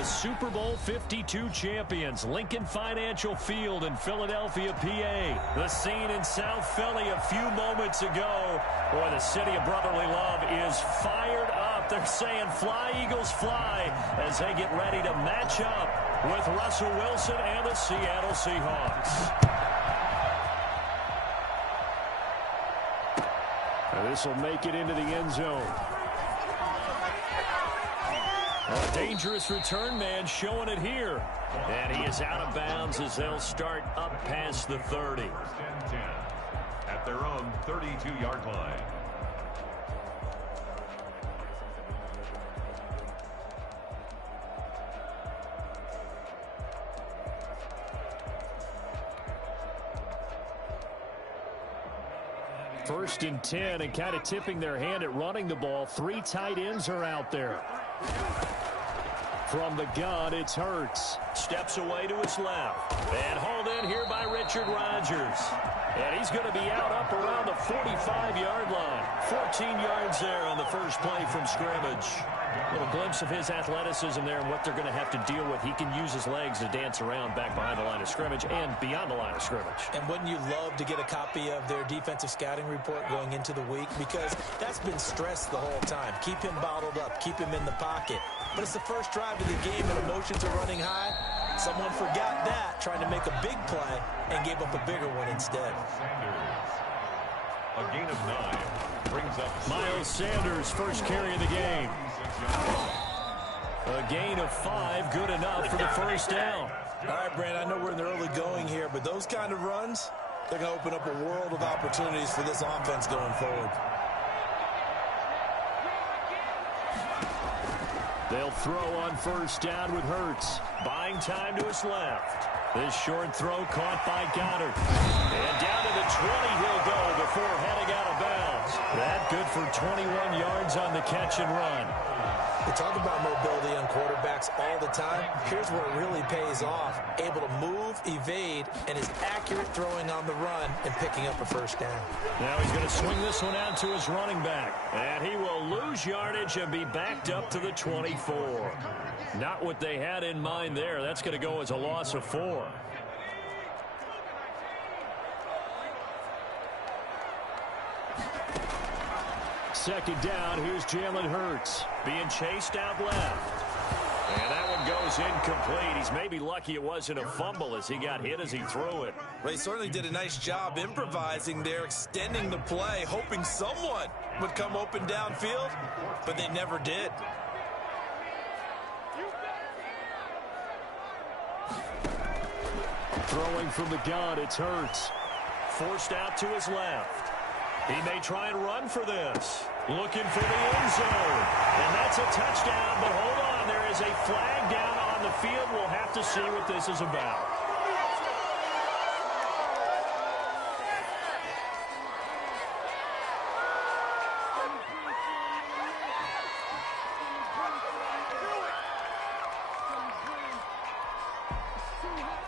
the Super Bowl 52 champions, Lincoln Financial Field in Philadelphia, PA. The scene in South Philly a few moments ago. Boy, the city of brotherly love is fired up. They're saying, fly, Eagles, fly, as they get ready to match up with Russell Wilson and the Seattle Seahawks. This will make it into the end zone. A dangerous return man showing it here. And he is out of bounds as they'll start up past the 30. 10-10 at their own 32-yard line. First and 10, and kind of tipping their hand at running the ball. 3 tight ends are out there. From the gun, it's Hurts. Steps away to his left. And hauled in here by Richard Rodgers. And he's going to be out up around the 45-yard line. 14 yards there on the first play from scrimmage. A little glimpse of his athleticism there and what they're going to have to deal with. He can use his legs to dance around back behind the line of scrimmage and beyond the line of scrimmage. And wouldn't you love to get a copy of their defensive scouting report going into the week? Because that's been stressed the whole time. Keep him bottled up. Keep him in the pocket. But it's the first drive of the game and emotions are running high. Someone forgot that, trying to make a big play, and gave up a bigger one instead. A gain of 9 brings up Miles Sanders, first carry of the game. A gain of 5, good enough for the first down. All right, Brand, I know we're in the early going here, but those kind of runs, they're going to open up a world of opportunities for this offense going forward. They'll throw on first down with Hurts. Buying time to his left. This short throw caught by Goddard. And down to the 20 he'll go before heading out of bounds. That good for 21 yards on the catch and run. We talk about mobility on quarterbacks all the time. Here's where it really pays off. Able to move, evade, and is accurate throwing on the run and picking up a first down. Now he's going to swing this one out to his running back. And he will lose yardage and be backed up to the 24. Not what they had in mind there. That's going to go as a loss of 4. Second down, here's Jalen Hurts. Being chased out left. And that one goes incomplete. He's maybe lucky it wasn't a fumble as he got hit as he threw it. Well, he certainly did a nice job improvising there, extending the play, hoping someone would come open downfield, but they never did. Throwing from the gun, it's Hurts. Forced out to his left. He may try and run for this. Looking for the end zone. And that's a touchdown, but hold on. There is a flag down on the field. We'll have to see what this is about.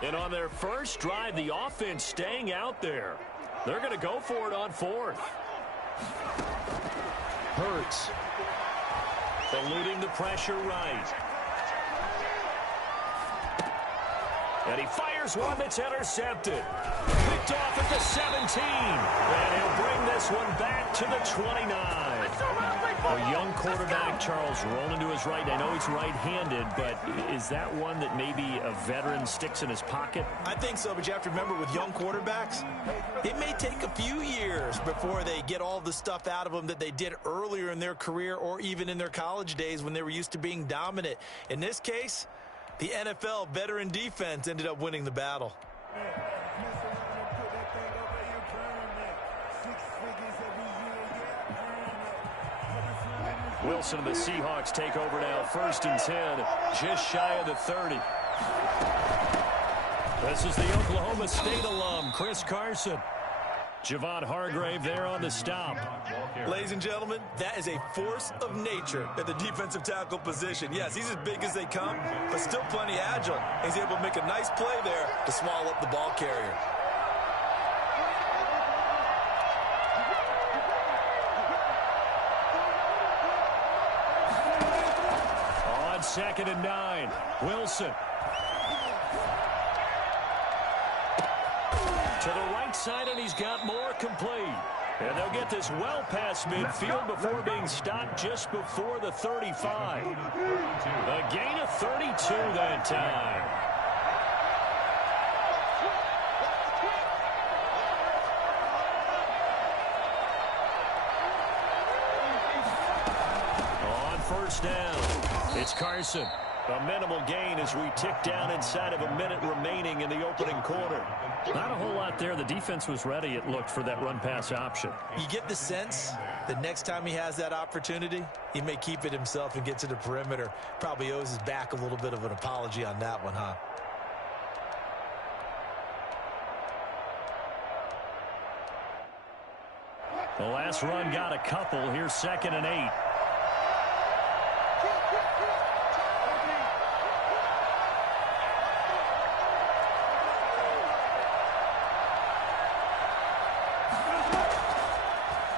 And on their first drive, the offense staying out there. They're going to go for it on 4th. Hurts. Eluding the pressure right. And he fires one that's intercepted. Picked off at the 17. And he'll bring this one back to the 29. A young quarterback, Charles, rolling to his right. I know he's right-handed, but is that one that maybe a veteran sticks in his pocket? I think so, but you have to remember with young quarterbacks, it may take a few years before they get all the stuff out of them that they did earlier in their career or even in their college days when they were used to being dominant. In this case, the NFL veteran defense ended up winning the battle. Wilson and the Seahawks take over now. First and 10, just shy of the 30. This is the Oklahoma State alum, Chris Carson. Javon Hargrave there on the stop. Ladies and gentlemen, that is a force of nature at the defensive tackle position. Yes, he's as big as they come, but still plenty agile. He's able to make a nice play there to swallow up the ball carrier. 2nd and 9. Wilson. To the right side, and he's got more, complete. And they'll get this well past midfield before being stopped just before the 35. A gain of 32 that time. On first down, it's Carson. A minimal gain as we tick down inside of a minute remaining in the opening quarter. Not a whole lot there. The defense was ready, it looked, for that run-pass option. You get the sense that next time he has that opportunity, he may keep it himself and get to the perimeter. Probably owes his back a little bit of an apology on that one, huh? The last run got a couple. Here's 2nd and 8.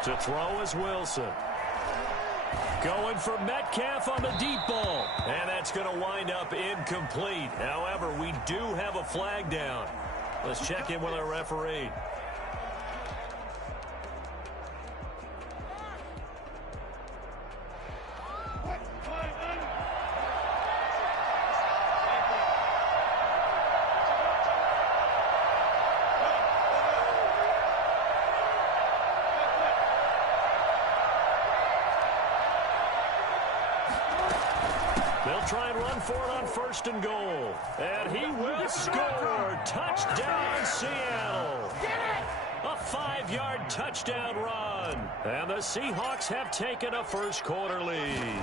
To throw is Wilson. Going for Metcalf on the deep ball. And that's going to wind up incomplete. However, we do have a flag down. Let's check in with our referee. Try and run for it on 1st and goal. And he will score. Touchdown, Seattle. A 5-yard touchdown run. And the Seahawks have taken a first-quarter lead.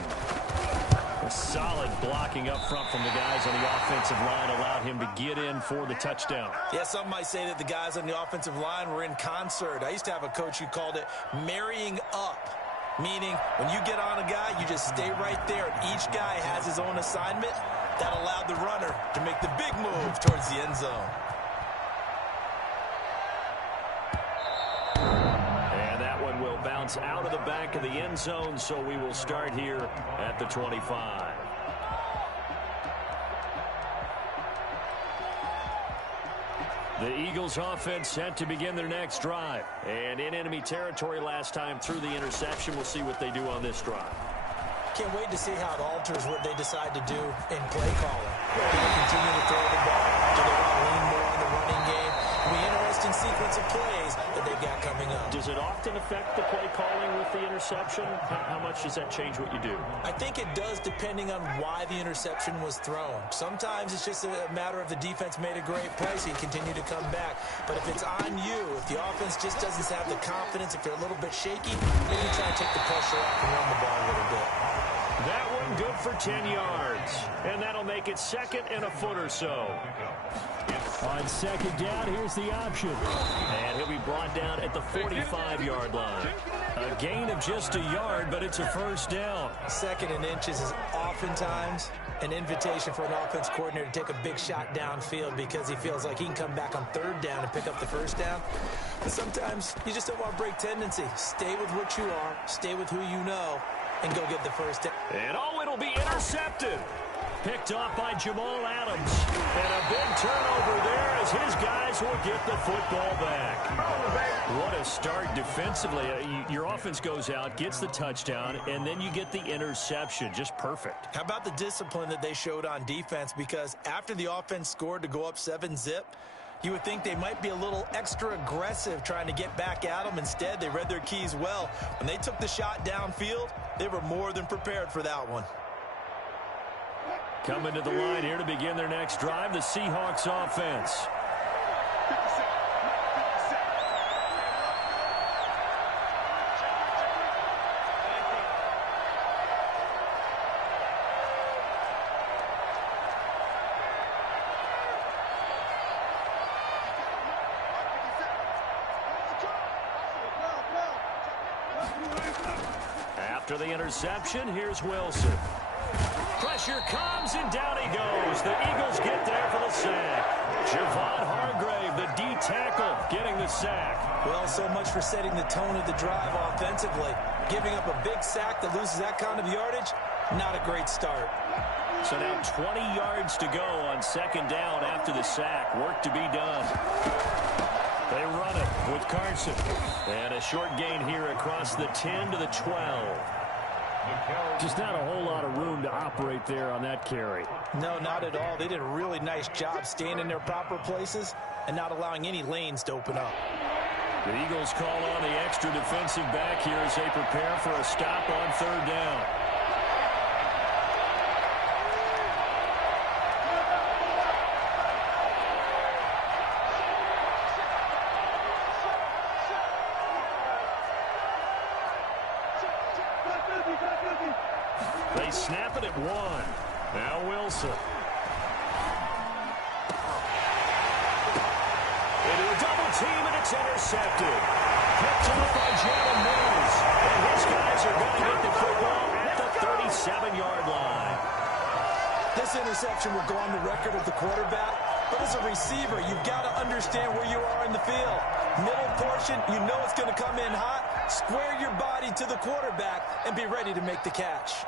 A solid blocking up front from the guys on the offensive line allowed him to get in for the touchdown. Yeah, some might say that the guys on the offensive line were in concert. I used to have a coach who called it marrying up. Meaning, when you get on a guy, you just stay right there. And each guy has his own assignment. That allowed the runner to make the big move towards the end zone. And that one will bounce out of the back of the end zone, so we will start here at the 25. The Eagles offense set to begin their next drive. And in enemy territory last time through the interception. We'll see what they do on this drive. Can't wait to see how it alters what they decide to do in play calling. Do they continue to throw the ball? Do they want to lean more on the running game? It'll be an interesting sequence of plays that they've got coming up. Does it often affect the play calling with the interception? How much does that change what you do? I think it does, depending on why the interception was thrown. Sometimes it's just a matter of the defense made a great play, so you continue to come back. But if it's on you, if the offense just doesn't have the confidence, if they're a little bit shaky, maybe try and take the pressure off and run the ball a little bit. That one good for 10 yards. And that'll make it 2nd and a foot or so. On 2nd down, here's the option. And he'll be brought down at the 45-yard line. A gain of just a yard, but it's a first down. 2nd and inches is oftentimes an invitation for an offense coordinator to take a big shot downfield because he feels like he can come back on 3rd down and pick up the first down. But sometimes you just don't want to break tendency. Stay with what you are. Stay with who you know. And go get the first down. And it'll be intercepted. Picked off by Jamal Adams. And a big turnover there as his guys will get the football back. What a start defensively. Your offense goes out, gets the touchdown, and then you get the interception. Just perfect. How about the discipline that they showed on defense? Because after the offense scored to go up 7-zip, you would think they might be a little extra aggressive trying to get back at them. Instead, they read their keys well. When they took the shot downfield, they were more than prepared for that one. Coming to the line here to begin their next drive, the Seahawks offense. After the interception, here's Wilson. Pressure comes, and down he goes. The Eagles get there for the sack. Javon Hargrave, the D tackle, getting the sack. Well, so much for setting the tone of the drive offensively. Giving up a big sack that loses that kind of yardage, Not a great start. So now 20 yards to go on second down after the sack. Work to be done. They run it with Carson. And a short gain here across the 10 to the 12. Just not a whole lot of room to operate there on that carry. No, not at all. They did a really nice job staying in their proper places and not allowing any lanes to open up. The Eagles call on the extra defensive back here as they prepare for a stop on third down. They snap it at one. Now Wilson. Into a double team, and it's intercepted. Picked off by Jalen Mills. And his guys are going to get the football at the 37-yard line. This interception will go on the record of the quarterback, but as a receiver, you've got to understand where you are in the field. Middle portion, you know it's going to come in hot. Square your body to the quarterback and be ready to make the catch.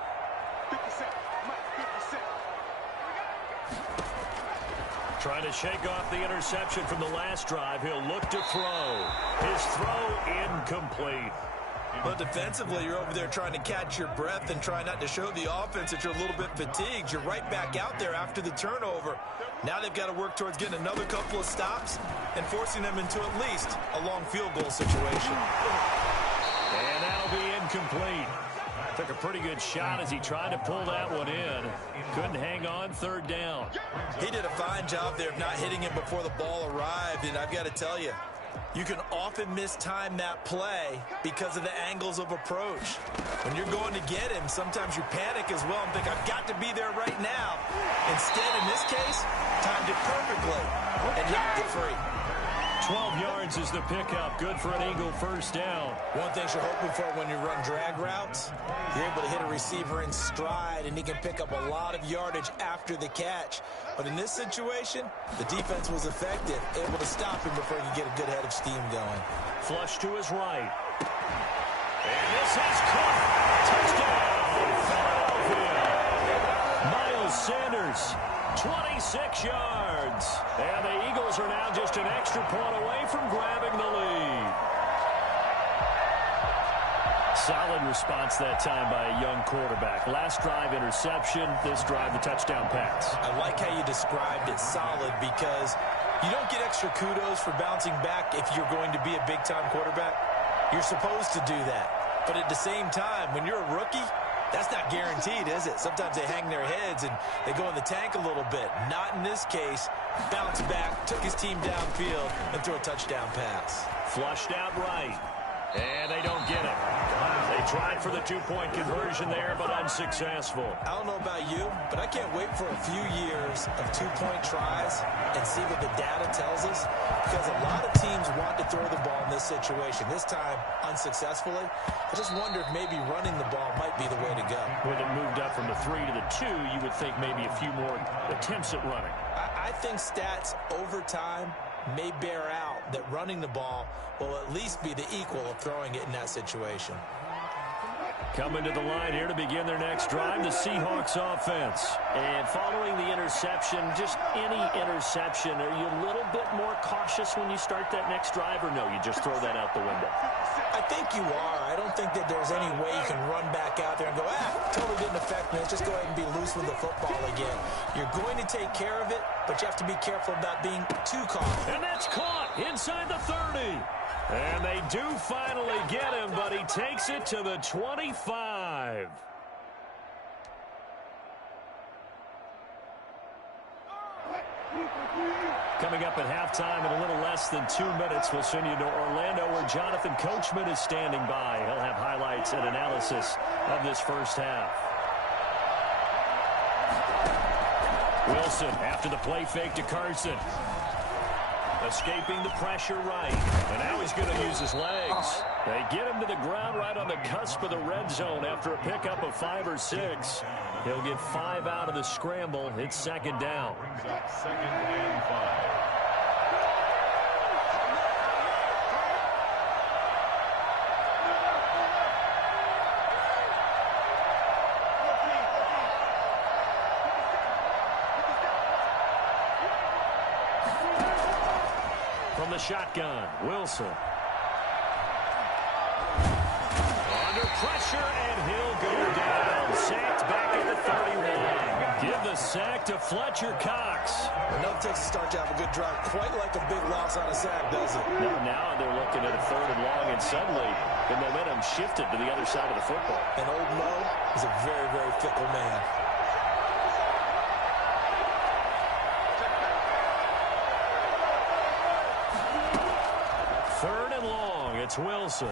Trying to shake off the interception from the last drive. He'll look to throw. His throw incomplete. But defensively, you're over there trying to catch your breath and try not to show the offense that you're a little bit fatigued. You're right back out there after the turnover. Now they've got to work towards getting another couple of stops and forcing them into at least a long field goal situation. And that'll be incomplete. Took a pretty good shot as he tried to pull that one in. Couldn't hang on third down. He did a fine job there of not hitting it before the ball arrived, and I've got to tell you, you can often mistime that play because of the angles of approach. When you're going to get him, sometimes you panic as well and think, I've got to be there right now. Instead, in this case, timed it perfectly and knocked it free. 12 yards is the pickup. Good for an Eagle first down. One thing you're hoping for when you run drag routes, you're able to hit a receiver in stride, and he can pick up a lot of yardage after the catch. But in this situation, the defense was effective, able to stop him before he could get a good head of steam going. Flush to his right. And this is caught. Touchdown, Philadelphia. Miles Sanders, 26 yards. And the Eagles are now just an extra point away from grabbing the lead. Solid response that time by a young quarterback. Last drive interception, this drive the touchdown pass. I like how you described it, solid, because you don't get extra kudos for bouncing back if you're going to be a big-time quarterback. You're supposed to do that. But at the same time, when you're a rookie, that's not guaranteed, is it? Sometimes they hang their heads and they go in the tank a little bit. Not in this case. Bounced back, took his team downfield, and threw a touchdown pass. Flushed out right. And they don't get it. They tried for the two-point conversion there, but unsuccessful. I don't know about you, but I can't wait for a few years of two-point tries and see what the data tells us, because a lot of teams want to throw the ball in this situation. This time, unsuccessfully. I just wonder if maybe running the ball might be the way to go. With it moved up from the 3 to the 2, you would think maybe a few more attempts at running. I think stats over time may bear out that running the ball will at least be the equal of throwing it in that situation. Coming to the line here to begin their next drive, the Seahawks offense. And following the interception, just any interception, are you a little bit more cautious when you start that next drive, or no, you just throw that out the window? I think you are. I don't think that there's any way you can run back out there and go, totally didn't affect me. Let's just go ahead and be loose with the football again. You're going to take care of it, but you have to be careful about being too caught. And that's caught inside the 30. And they do finally get him, but he takes it to the 25. Coming up at halftime in a little less than 2 minutes, we'll send you to Orlando where Jonathan Coachman is standing by. He'll have highlights and analysis of this first half. Wilson after the play fake to Carson. Escaping the pressure right. And now he's going to use his legs. They get him to the ground right on the cusp of the red zone after a pickup of 5 or 6. He'll get 5 out of the scramble. It's second down. Second and 5. the shotgun. Wilson. Under pressure, and he'll go down. Sacked back at the 31. Give the sack to Fletcher Cox. Enough takes to start to have a good drive. Quite like a big loss on a sack, does it? Now they're looking at a 3rd and long, and suddenly the momentum shifted to the other side of the football. And old Mo is a very, very fickle man. Third and long, it's Wilson.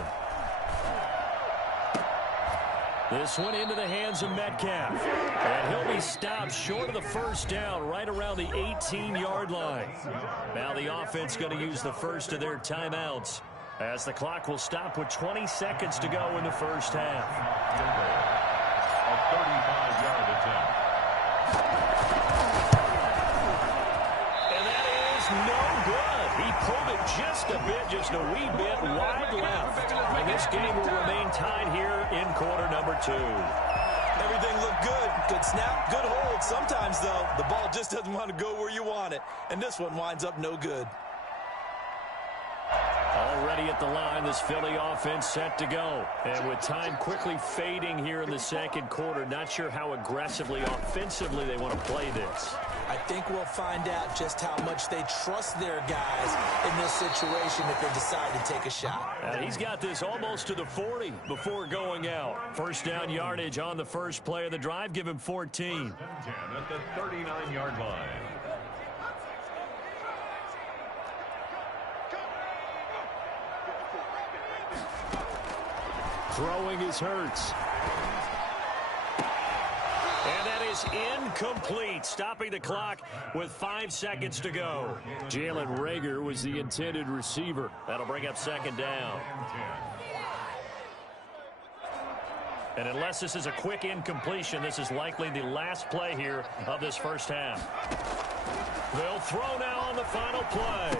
This one into the hands of Metcalf. And he'll be stopped short of the first down right around the 18-yard line. Now the offense going to use the first of their timeouts as the clock will stop with 20 seconds to go in the first half. A 35-yard attempt. And that is no good. He pulled it just a bit, just a wee bit wide left. And this game will remain tied here in quarter number 2. Everything looked good. Good snap, good hold. Sometimes, though, the ball just doesn't want to go where you want it. And this one winds up no good. Already at the line, this Philly offense set to go. And with time quickly fading here in the second quarter, not sure how aggressively, offensively they want to play this. I think we'll find out just how much they trust their guys in this situation if they decide to take a shot. And he's got this almost to the 40 before going out. First down yardage on the first play of the drive. Give him 14. 10 at the 39-yard line. Throwing is Hurts. And that is incomplete, stopping the clock with 5 seconds to go. Jalen Reagor was the intended receiver. That'll bring up second down. And unless this is a quick incompletion, this is likely the last play here of this first half. They'll throw now on the final play.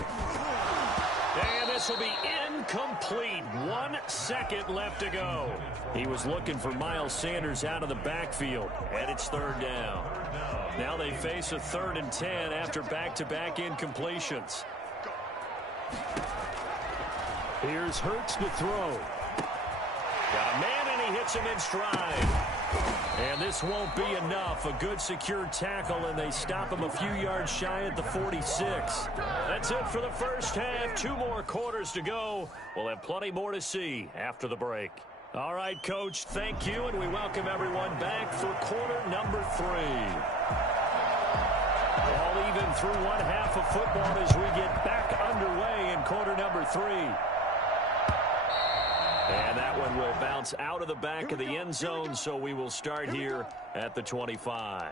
And this will be incomplete. 1 second left to go. He was looking for Miles Sanders out of the backfield, and it's third down. Now they face a 3rd and 10 after back-to-back incompletions. Here's Hurts to throw. Got a man, and he hits him in stride. And this won't be enough. A good secure tackle, and they stop him a few yards shy at the 46. That's it for the first half. 2 more quarters to go. We'll have plenty more to see after the break. All right, Coach, thank you, and we welcome everyone back for quarter number 3. All even through one half of football as we get back underway in quarter number 3. And that one will bounce out of the back of the end zone, so we will start here at the 25.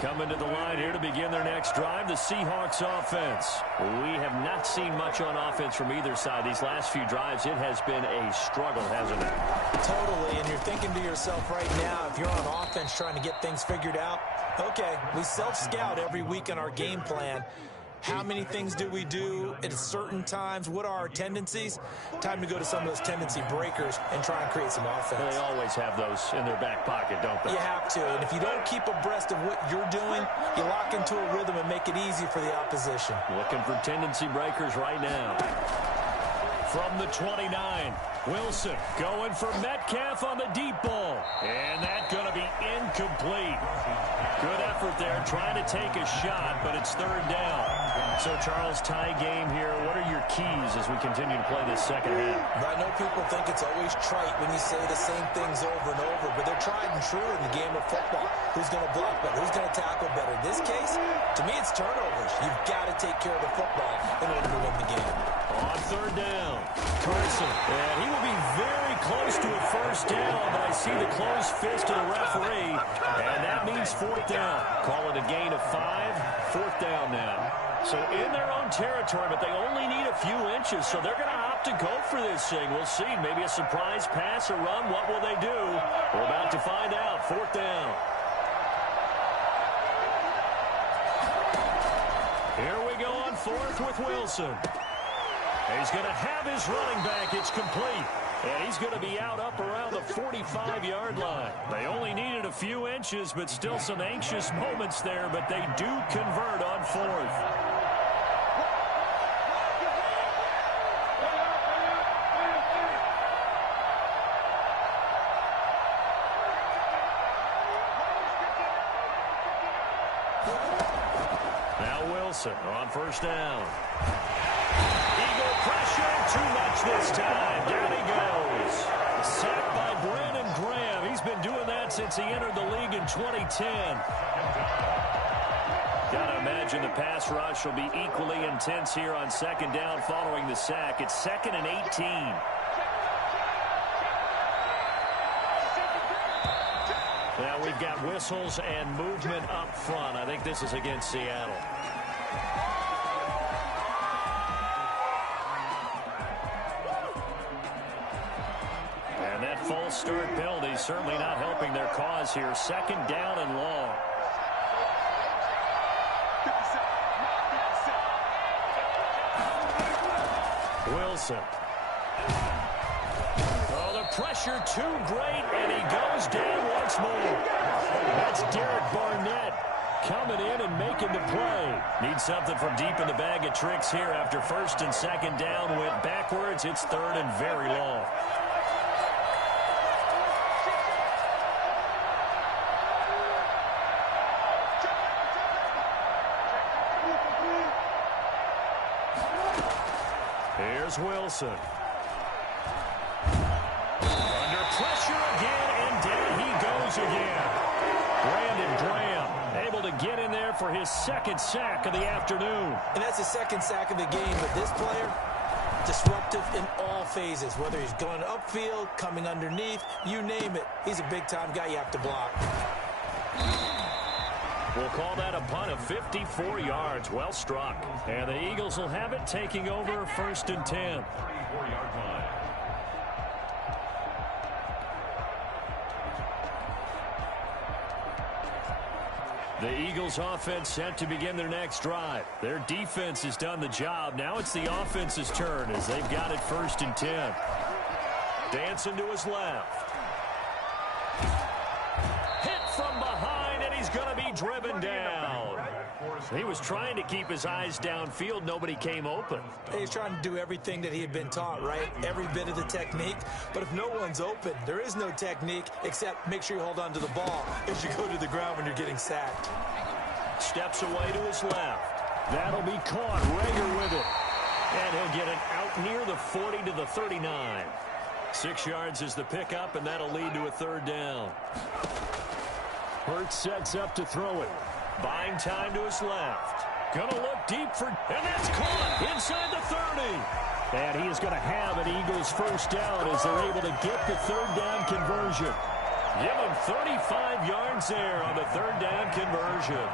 Coming to the line here to begin their next drive, the Seahawks offense. We have not seen much on offense from either side. These last few drives, it has been a struggle, hasn't it? Totally, and you're thinking to yourself right now, if you're on offense trying to get things figured out, okay, we self-scout every week on our game plan. How many things do we do at certain times? What are our tendencies? Time to go to some of those tendency breakers and try and create some offense. They always have those in their back pocket, don't they? You have to, and if you don't keep abreast of what you're doing, you lock into a rhythm and make it easy for the opposition. Looking for tendency breakers right now. From the 29, Wilson going for Metcalf on the deep ball. And that's going to be incomplete. Good effort there, trying to take a shot, but it's third down. So, Charles, tie game here. What are your keys as we continue to play this second half? I know people think it's always trite when you say the same things over and over, but they're tried and true in the game of football. Who's going to block better? Who's going to tackle better? In this case, to me, it's turnovers. You've got to take care of the football in order to win the game. On third down, Carson. And he will be very close to a first down, but I see the closed fist of the referee, and that means fourth down. Call it a gain of 5, fourth down now. So in their own territory, but they only need a few inches, so they're going to opt to go for this thing. We'll see. Maybe a surprise pass or run. What will they do? We're about to find out. Fourth down. Here we go on fourth with Wilson. He's going to have his running back. It's complete. And he's going to be out up around the 45-yard line. They only needed a few inches, but still some anxious moments there, but they do convert on 4th. On 1st down. Eagle pressure, too much this time. Down he goes. Sacked by Brandon Graham. He's been doing that since he entered the league in 2010. Gotta imagine the pass rush will be equally intense here on 2nd down following the sack. It's 2nd and 18. Now we've got whistles and movement up front. I think this is against Seattle. And that false start penalty certainly not helping their cause here. 2nd down and long. Wilson. Oh, the pressure too great, and he goes down once more. That's Derek Barnett coming in and making the play. Need something from deep in the bag of tricks here after 1st and 2nd down. Went backwards. It's 3rd and very long. Here's Wilson. Under pressure again, and down he goes again. Brandon Graham able to get in there for his 2nd sack of the afternoon. And that's the 2nd sack of the game, but this player, disruptive in all phases, whether he's going upfield, coming underneath, you name it. He's a big-time guy you have to block. We'll call that a punt of 54 yards. Well struck. And the Eagles will have it, taking over 1st and 10. 34-yard line. The Eagles offense set to begin their next drive. Their defense has done the job. Now it's the offense's turn as they've got it 1st and 10. Dancing to his left. Hit from behind, and he's going to be driven down. He was trying to keep his eyes downfield. Nobody came open. He's trying to do everything that he had been taught, right? Every bit of the technique. But if no one's open, there is no technique except make sure you hold on to the ball as you go to the ground when you're getting sacked. Steps away to his left. That'll be caught. Rager with it. And he'll get it out near the 40 to the 39. 6 yards is the pickup, and that'll lead to a 3rd down. Hurts sets up to throw it. Buying time to his left. Gonna look deep for, and that's caught inside the 30. And he is going to have an Eagles 1st down as they're able to get the 3rd down conversion. Give him 35 yards there on the 3rd down conversion.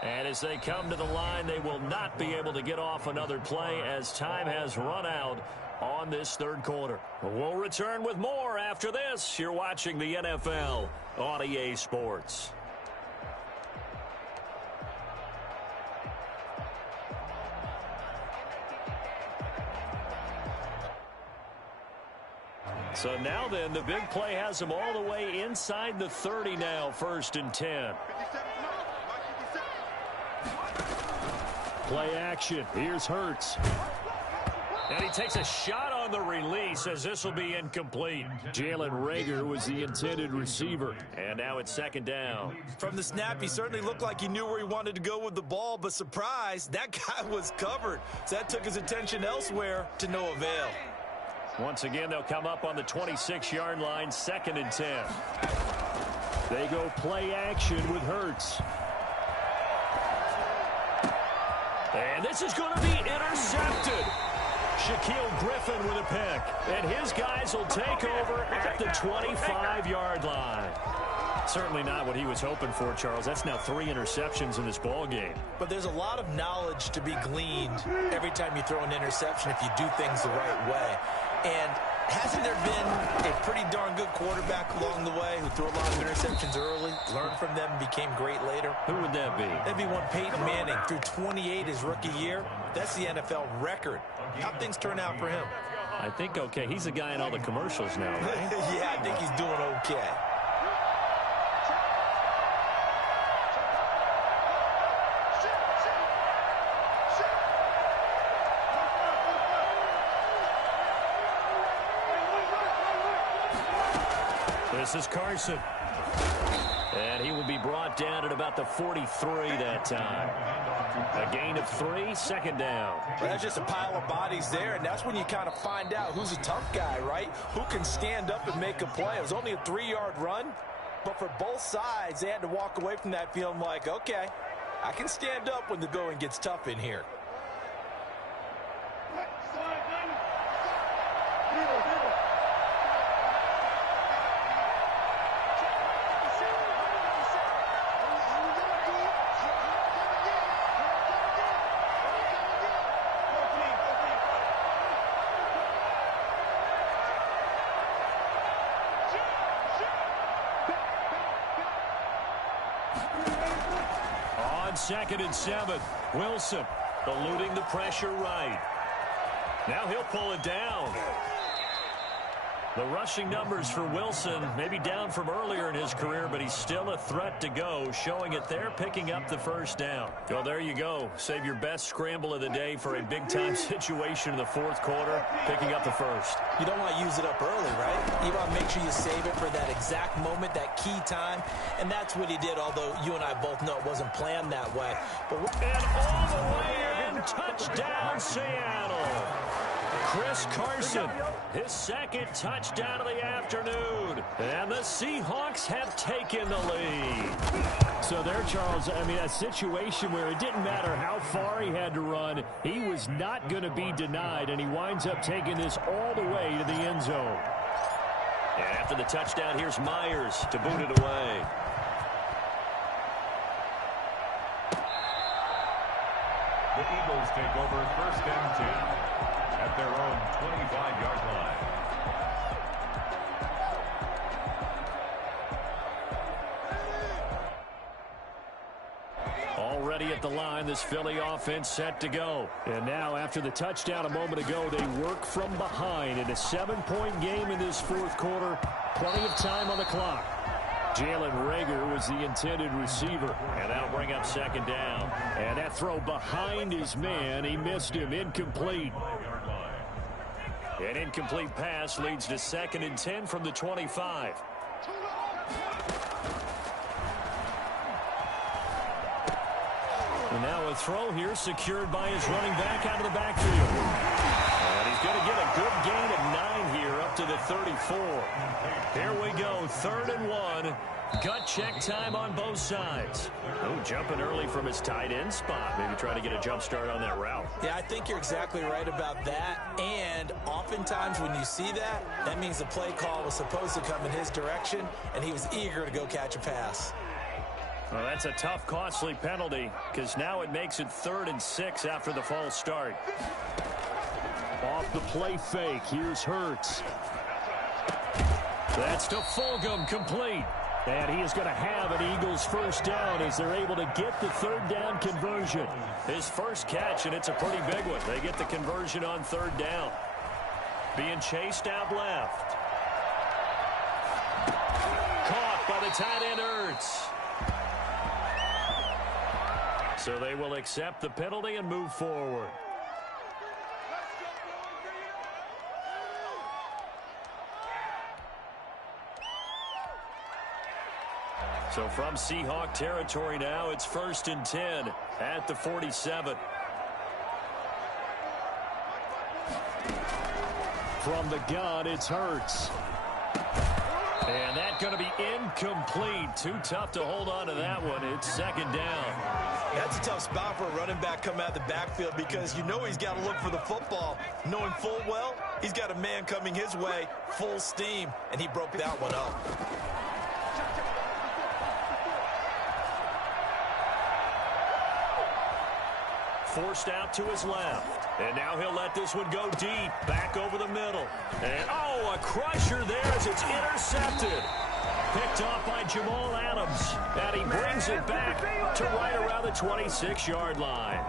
And as they come to the line, they will not be able to get off another play as time has run out on this 3rd quarter. We'll return with more after this. You're watching the NFL on EA Sports. So now then, the big play has them all the way inside the 30 now, 1st and 10. Play action. Here's Hurts. And he takes a shot on the release as this will be incomplete. Jalen Rager was the intended receiver. And now it's 2nd down. From the snap, he certainly looked like he knew where he wanted to go with the ball, but surprise, that guy was covered. So that took his attention elsewhere to no avail. Once again, they'll come up on the 26-yard line, 2nd and 10. They go play action with Hurts. And this is going to be intercepted. Shaquille Griffin with a pick. And his guys will take over at the 25-yard line. Certainly not what he was hoping for, Charles. That's now 3 interceptions in this ball game. But there's a lot of knowledge to be gleaned every time you throw an interception if you do things the right way. And Hasn't there been a pretty darn good quarterback along the way who threw a lot of interceptions early, learned from them, and became great later? Who would that be? That'd be one Peyton Manning. Threw 28 his rookie year. That's the NFL record. How'd things turn out for him? I think okay. He's a guy in all the commercials now, right? Yeah, I think he's doing okay. This is Carson. And he will be brought down at about the 43 that time. A gain of 3, second down. Well, that's just a pile of bodies there, and that's when you kind of find out who's a tough guy, right? Who can stand up and make a play. It was only a 3-yard run, but for both sides, they had to walk away from that feeling like, okay, I can stand up when the going gets tough in here. On 2nd and 7, Wilson eluding the pressure right. Now he'll pull it down. The rushing numbers for Wilson maybe down from earlier in his career, but he's still a threat to go, showing it there, picking up the first down. Well, there you go. Save your best scramble of the day for a big-time situation in the fourth quarter, picking up the first. You don't want to use it up early, right? You want to make sure you save it for that exact moment, that key time, and that's what he did, although you and I both know it wasn't planned that way. But and all the way in, touchdown, Seattle. Chris Carson, his second touchdown of the afternoon. And the Seahawks have taken the lead. So there, Charles, I mean, a situation where it didn't matter how far he had to run, he was not going to be denied, and he winds up taking this all the way to the end zone. And after the touchdown, here's Myers to boot it away. The Eagles take over 1st and 10 at their own 25-yard line. Already at the line, this Philly offense set to go. And now, after the touchdown a moment ago, they work from behind in a 7-point game in this fourth quarter. Plenty of time on the clock. Jalen Reagor was the intended receiver. And that'll bring up 2nd down. And that throw behind his man, he missed him. Incomplete. An incomplete pass leads to 2nd and 10 from the 25. And now a throw here secured by his running back out of the backfield. And he's going to get a good gain of 9 here up to the 34. Here we go, 3rd and 1. Gut check time on both sides. Oh, jumping early from his tight end spot. Maybe try to get a jump start on that route. yeah, I think you're exactly right about that. And oftentimes when you see that, that means the play call was supposed to come in his direction, and he was eager to go catch a pass. Well, that's a tough, costly penalty, because now it makes it 3rd and 6 after the false start. Off the play fake, here's Hurts. That's to Fulgham, complete. And he is going to have an Eagles first down as they're able to get the 3rd down conversion. His first catch, and it's a pretty big one. They get the conversion on 3rd down. Being chased out left. Caught by the tight end, Hurts. So they will accept the penalty and move forward. So from Seahawk territory now, it's 1st and 10 at the 47. From the gun, it's Hurts. And that's going to be incomplete. Too tough to hold on to that one. It's 2nd down. That's a tough spot for a running back coming out of the backfield because you know he's got to look for the football. Knowing full well, he's got a man coming his way, full steam, and he broke that one up. forced out to his left. And now he'll let this one go deep, back over the middle. And, oh, a crusher there as it's intercepted. Picked off by Jamal Adams. And he brings it back to right around the 26-yard line.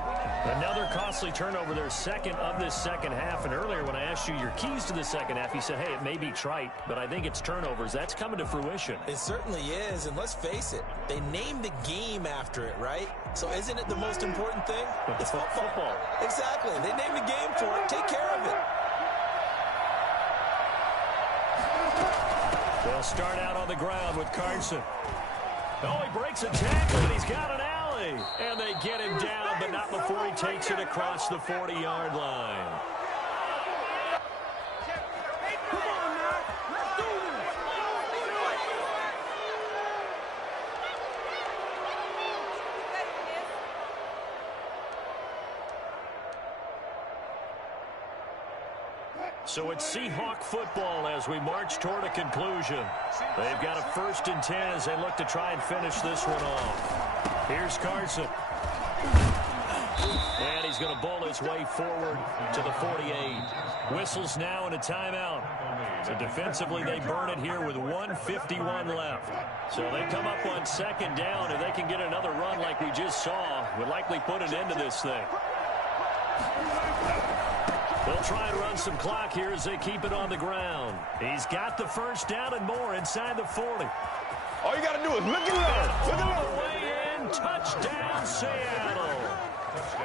Another costly turnover, their second of this second half. And earlier when I asked you your keys to the second half, you said, hey, it may be trite, but I think it's turnovers. That's coming to fruition. It certainly is, and let's face it, they named the game after it, right? So isn't it the most important thing? It's football. Exactly. They named the game for it. Take care of it. They'll start out on the ground with Carson. Oh, he breaks a tackle, and he's got an alley. And they get him down, but not before he takes it across the 40-yard line. So it's Seahawk football as we march toward a conclusion. They've got a 1st and 10 as they look to try and finish this one off. Here's Carson. And he's going to bowl his way forward to the 48. Whistles now and a timeout. So defensively they burn it here with 1:51 left. So they come up on 2nd down, and they can get another run like we just saw. Would likely put an end to this thing. They'll try and run some clock here as they keep it on the ground. He's got the 1st down and more inside the 40. All you got to do is look at it. Look All at the way in. Touchdown, Seattle.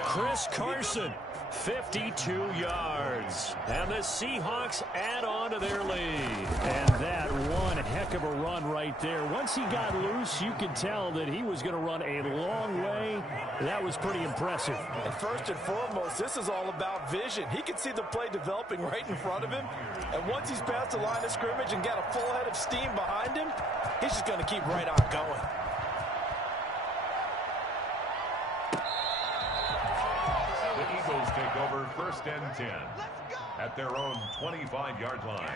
Chris Carson, 52 yards. And the Seahawks add on to their lead. And that one heck of a run right there. Once he got loose, you could tell that he was going to run a long way. That was pretty impressive. And first and foremost, this is all about vision. He can see the play developing right in front of him. And once he's past the line of scrimmage and got a full head of steam behind him, he's just going to keep right on going. The Eagles take over 1st and 10 at their own 25-yard line.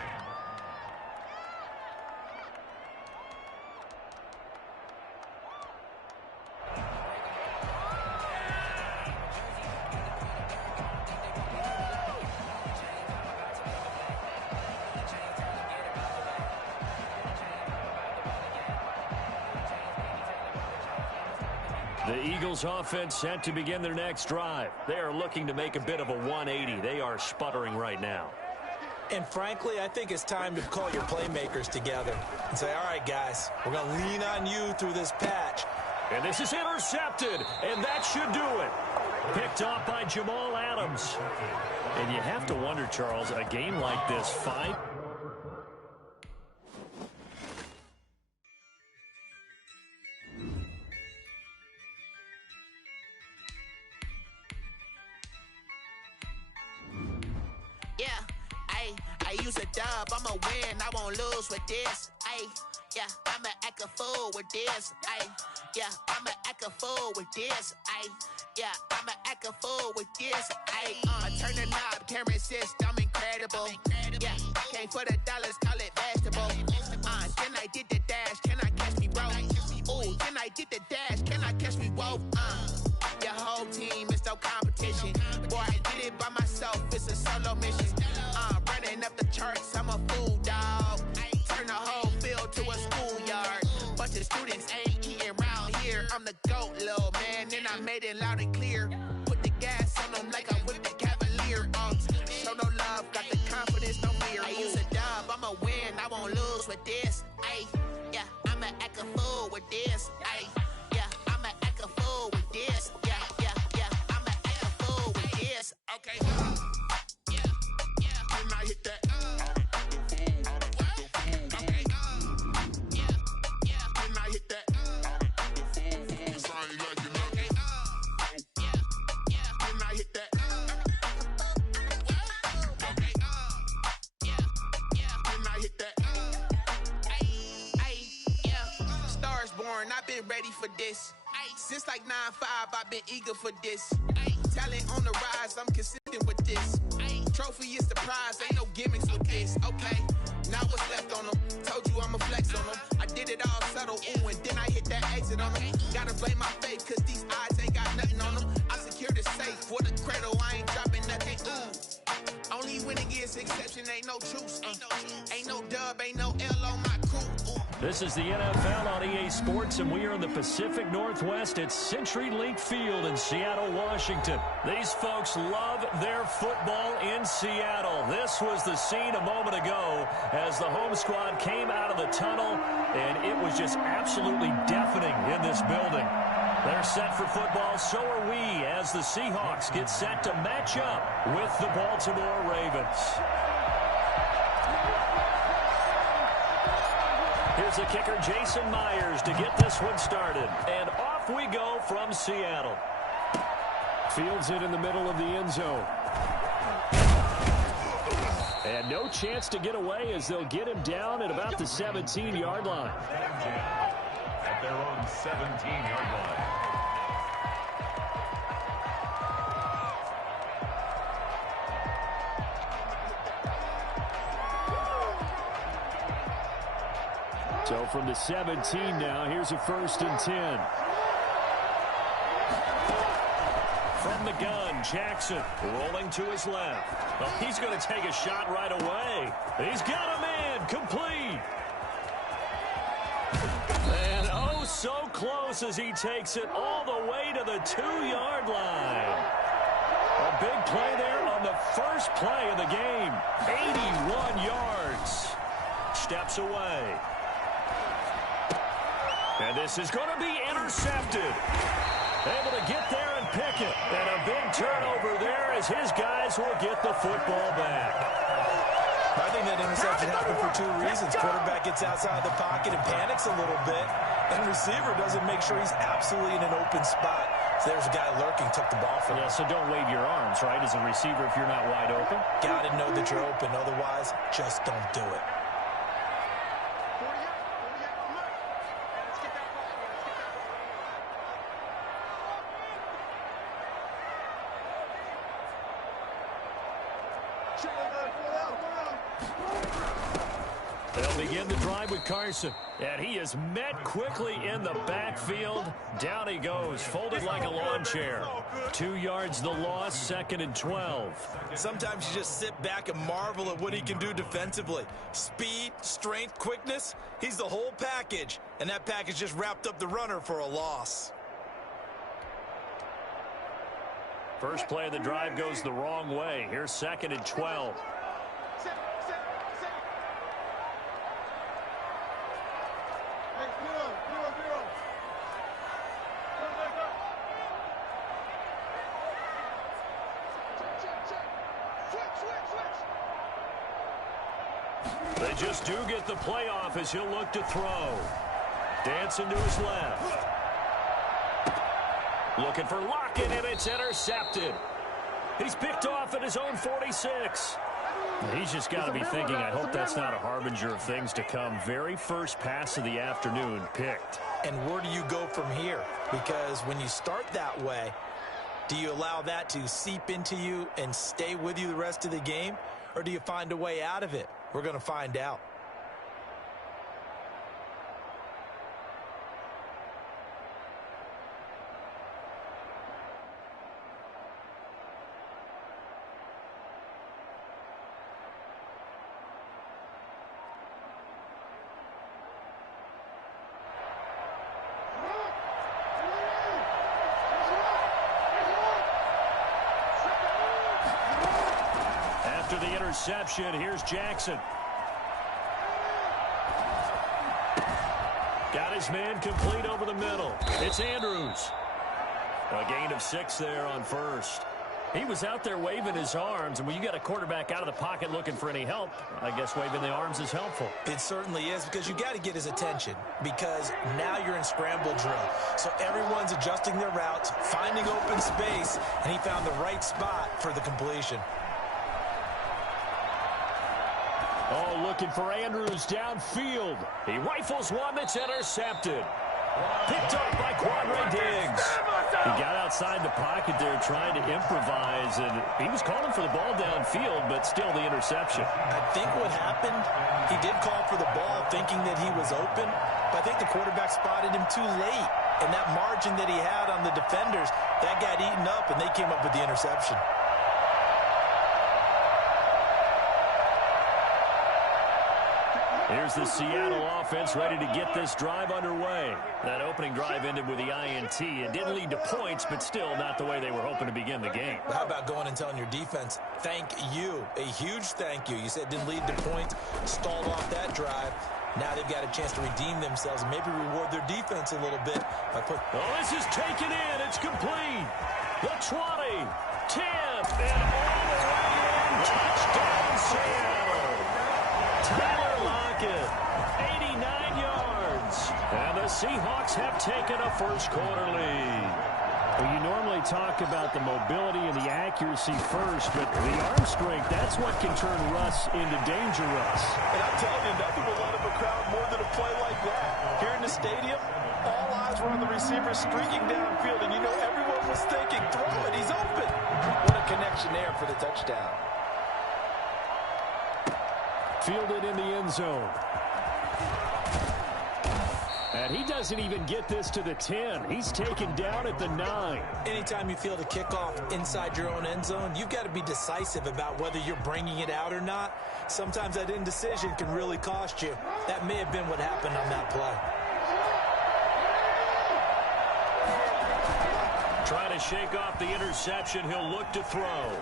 The Eagles offense set to begin their next drive. They are looking to make a bit of a 180. They are sputtering right now. And frankly, I think it's time to call your playmakers together and say, all right, guys, we're going to lean on you through this patch. And this is intercepted, and that should do it. Picked off by Jamal Adams. And you have to wonder, Charles, a game like this, 5. I'ma win, I won't lose with this. Yeah, I'ma act a fool with this. Yeah, I'ma act a fool with this. Yeah, I'ma act a fool with this. I turn the knob, camera assist, I'm incredible. Yeah, came for the dollars, call it vegetable. Then I did the dash, can I catch me, bro? Ooh, then I did the dash, can I catch me, whoa? Your whole team is no competition. Boy, I did it by myself, it's a solo mission. Running up the charts, I'm a fool, dog. Turn the whole field to a schoolyard. Bunch of students ain't eating round here. I'm the GOAT, little man, and I made it loud and clear. Put the gas on them like I whipped the Cavalier. Show no love, got the confidence, no fear. I use a dub, I'ma win, I won't lose with this. Yeah, I'ma act a fool with this. Yeah, I'ma act a fool with this. Yeah, I'ma act a fool with this. Okay. Can I hit that? Okay. Can I hit that? Can I hit that? Okay. Can I hit that? Stars born, I've been ready for this. Since like 9-5, I've been eager for this. Talent on the rise, I'm consistent with this. Trophy is the prize, ain't no gimmicks with this. Okay, now what's left on them? Told you I'ma flex on them. I did it all subtle, ooh, and then I hit that exit on them. Gotta blame my faith, cause these eyes ain't got nothing on them. I secured the safe, what exception, ain't no truce. Ain't no dub, ain't no L on my crew. This is the NFL on EA Sports, and we are in the Pacific Northwest at CenturyLink Field in Seattle, Washington. These folks love their football in Seattle. This was the scene a moment ago as the home squad came out of the tunnel, and it was just absolutely deafening in this building. They're set for football, so are we, as the Seahawks get set to match up with the Baltimore Ravens. Here's the kicker, Jason Myers, to get this one started. And off we go from Seattle. Fields it in the middle of the end zone. And no chance to get away as they'll get him down at about the 17-yard line. At their own 17-yard line. So from the 17 now, here's a 1st and 10. From the gun, Jackson rolling to his left. Well, he's going to take a shot right away. He's got him in, complete. And oh, so close as he takes it all the way to the 2-yard line. A big play there on the first play of the game. 81 yards. Steps away. And this is going to be intercepted. Able to get there and pick it. And a big turnover there as his guys will get the football back. I think that interception happened for 2 reasons. Quarterback gets outside the pocket and panics a little bit. And receiver doesn't make sure he's absolutely in an open spot. So there's a guy lurking, took the ball from him. Yeah, so don't wave your arms, right, as a receiver if you're not wide open. Got to know that you're open. Otherwise, just don't do it. They'll begin the drive with Carson. And he is met quickly in the backfield. Down he goes, folded like a lawn chair. 2 yards the loss, 2nd and 12. Sometimes you just sit back and marvel at what he can do defensively. Speed, strength, quickness, he's the whole package. And that package just wrapped up the runner for a loss. First play of the drive goes the wrong way. Here's 2nd and 12. They just do get the play off as he'll look to throw. Dancing to his left. Looking for Lockett, and it's intercepted. He's picked off at his own 46. He's just got to be thinking, I hope that's not a harbinger of things to come. Very first pass of the afternoon picked. And where do you go from here? Because when you start that way, do you allow that to seep into you and stay with you the rest of the game? Or do you find a way out of it? We're going to find out. After the interception, here's Jackson. Got his man complete over the middle. It's Andrews. A gain of 6 there on first. He was out there waving his arms, and when you got a quarterback out of the pocket looking for any help, I guess waving the arms is helpful. It certainly is, because you got to get his attention, because now you're in scramble drill. So everyone's adjusting their routes, finding open space, and he found the right spot for the completion. Oh, looking for Andrews downfield. He rifles one that's intercepted. Picked up by Quandre Diggs. He got outside the pocket there trying to improvise, and he was calling for the ball downfield, but still the interception. I think what happened, he did call for the ball thinking that he was open, but I think the quarterback spotted him too late. And that margin that he had on the defenders, that got eaten up, and they came up with the interception. Here's the Seattle offense ready to get this drive underway. That opening drive ended with the INT. It didn't lead to points, but still not the way they were hoping to begin the game. How about going and telling your defense, thank you, a huge thank you. You said it didn't lead to points, stalled off that drive. Now they've got a chance to redeem themselves and maybe reward their defense a little bit. Well, this is taken in. It's complete. The 20, 10, and all the way in. Touchdown, Seattle. Tyler Lockett, 89 yards. And the Seahawks have taken a first-quarter lead. Well, you normally talk about the mobility and the accuracy first, but the arm strength, that's what can turn Russ into danger Russ. And I'm telling you, nothing will light up a crowd more than a play like that. Here in the stadium, all eyes were on the receiver streaking downfield, and you know everyone was thinking, throw it, he's open. What a connection there for the touchdown. Fielded in the end zone. And he doesn't even get this to the 10. He's taken down at the 9. Anytime you field a kickoff inside your own end zone, you've got to be decisive about whether you're bringing it out or not. Sometimes that indecision can really cost you. That may have been what happened on that play. Trying to shake off the interception. He'll look to throw.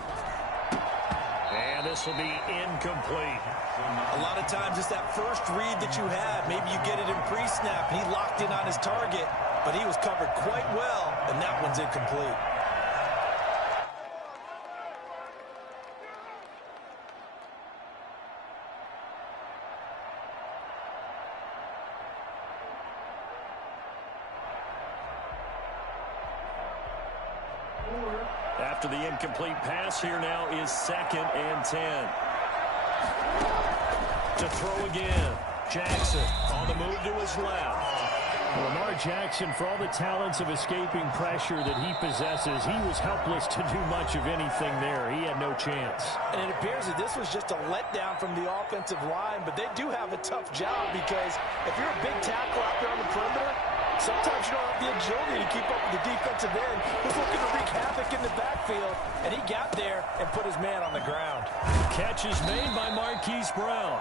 And this will be incomplete. A lot of times it's that first read that you have. Maybe you get it in pre-snap. He locked in on his target, but he was covered quite well, and that one's incomplete. After the incomplete pass, here now is 2nd and 10. To throw again. Jackson on the move to his left. Lamar Jackson, for all the talents of escaping pressure that he possesses, he was helpless to do much of anything there. He had no chance. And it appears that this was just a letdown from the offensive line, but they do have a tough job because if you're a big tackle out there on the perimeter, sometimes you don't have the agility to keep up with the defensive end who's looking to wreak havoc in the backfield, and he got there and put his man on the ground. Catch is made by Marquise Brown.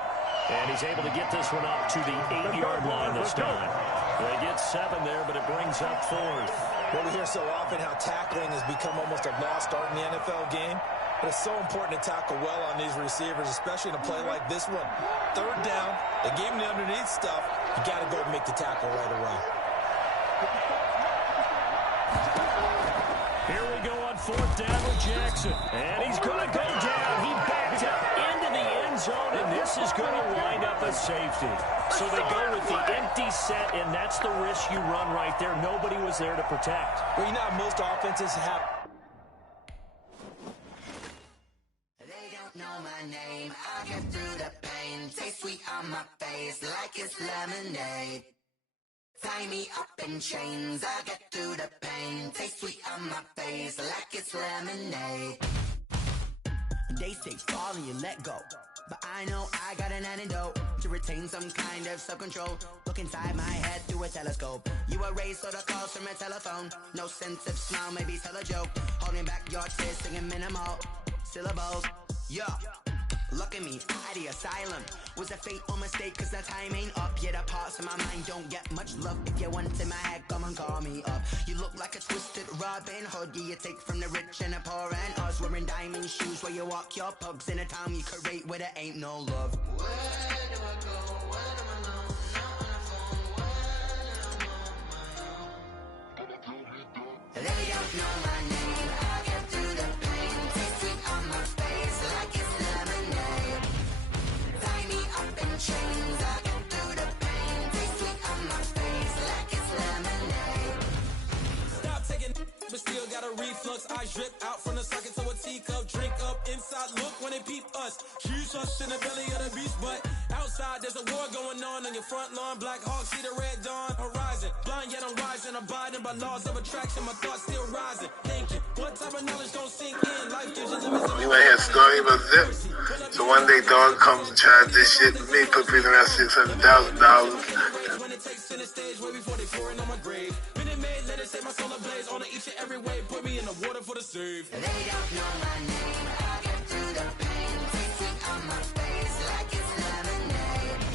And he's able to get this one up to the 8-yard line this time. They get 7 there, but it brings up 4th. Well, we hear so often how tackling has become almost a lost art in the NFL game. But it's so important to tackle well on these receivers, especially in a play like this one. 3rd down, they gave him the underneath stuff. You got to go and make the tackle right away. Here we go on 4th down with Jackson. And he's going to go down. He backed up into the end zone, and this is going to wind up a safety. So they go with the empty set, and that's the risk you run right there. Nobody was there to protect. Well, you know how most offenses have... They don't know my name. I get through the pain. Taste sweet on my face like it's lemonade. Tie me up in chains. I get through the pain. Taste sweet on my face like it's lemonade. They say fall and you let go, but I know I got an antidote to retain some kind of self-control. Look inside my head through a telescope. You erase all the calls from a telephone. No sense of smile, maybe tell a joke. Holding back your tears, singing minimal syllables. Yeah, look at me, at the asylum. Was a fate or mistake, cause the time ain't up. Yet the parts of my mind don't get much love. If you want in my head, come and call me up. You look like a twisted Robin Hood. Yeah, you take from the rich and the poor and us. Wearing diamond shoes where you walk your pugs. In a town you create where there ain't no love. Where do I go? When I'm alone? Not on the phone. When I'm on my own. They don't know my name. I get through the pain. Taste sweet on my face like it's lemonade. Tie me up in chains. I get through the pain. Taste sweet on my face like it's lemonade. Stop taking but still got a reflux. Eyes drip out from the socket to a teacup. Drink up inside, look when they peep us. Choose us in the belly of the beast, but outside there's a war going on your front lawn. Black Hawk, see the red dawn horizon. Blind yet I'm rising, abiding by laws of attraction. My thoughts still rising, thinking what type of knowledge don't sink in. Life gives you limits. You might hear a story about Zip. So one day dog comes and tries this shit with me, put me around $600,000. When it takes to the stage way before they pour it on my grave. Been it made, let it set my soul ablaze. On each and every way, put me in the water for the save. They don't know my name. I get through the pain. Taste sweet on my face like it's lemonade.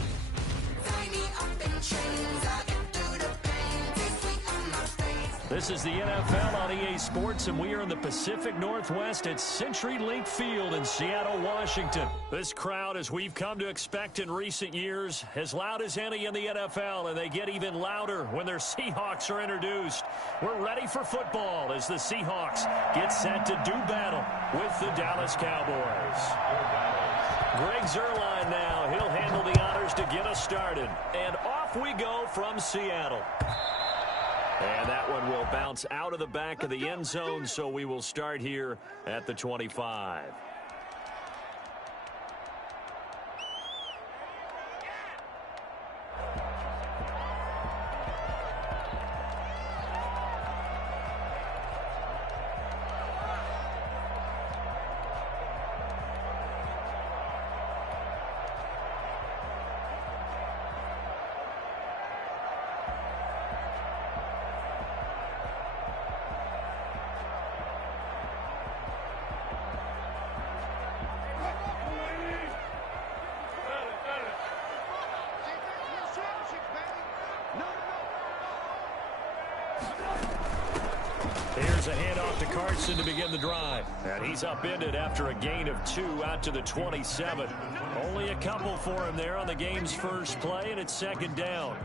This is the NFL on EA Sports, and we are in the Pacific Northwest at CenturyLink Field in Seattle, Washington. This crowd, as we've come to expect in recent years, as loud as any in the NFL, and they get even louder when their Seahawks are introduced. We're ready for football as the Seahawks get set to do battle with the Dallas Cowboys. Greg Zuerlein now. He'll handle the honors to get us started. And off we go from Seattle. And that one will bounce out of the back of the end zone, so we will start here at the 25. Here's a handoff to Carson to begin the drive. And he's upended after a gain of 2 out to the 27. Only a couple for him there on the game's first play, and it's second down.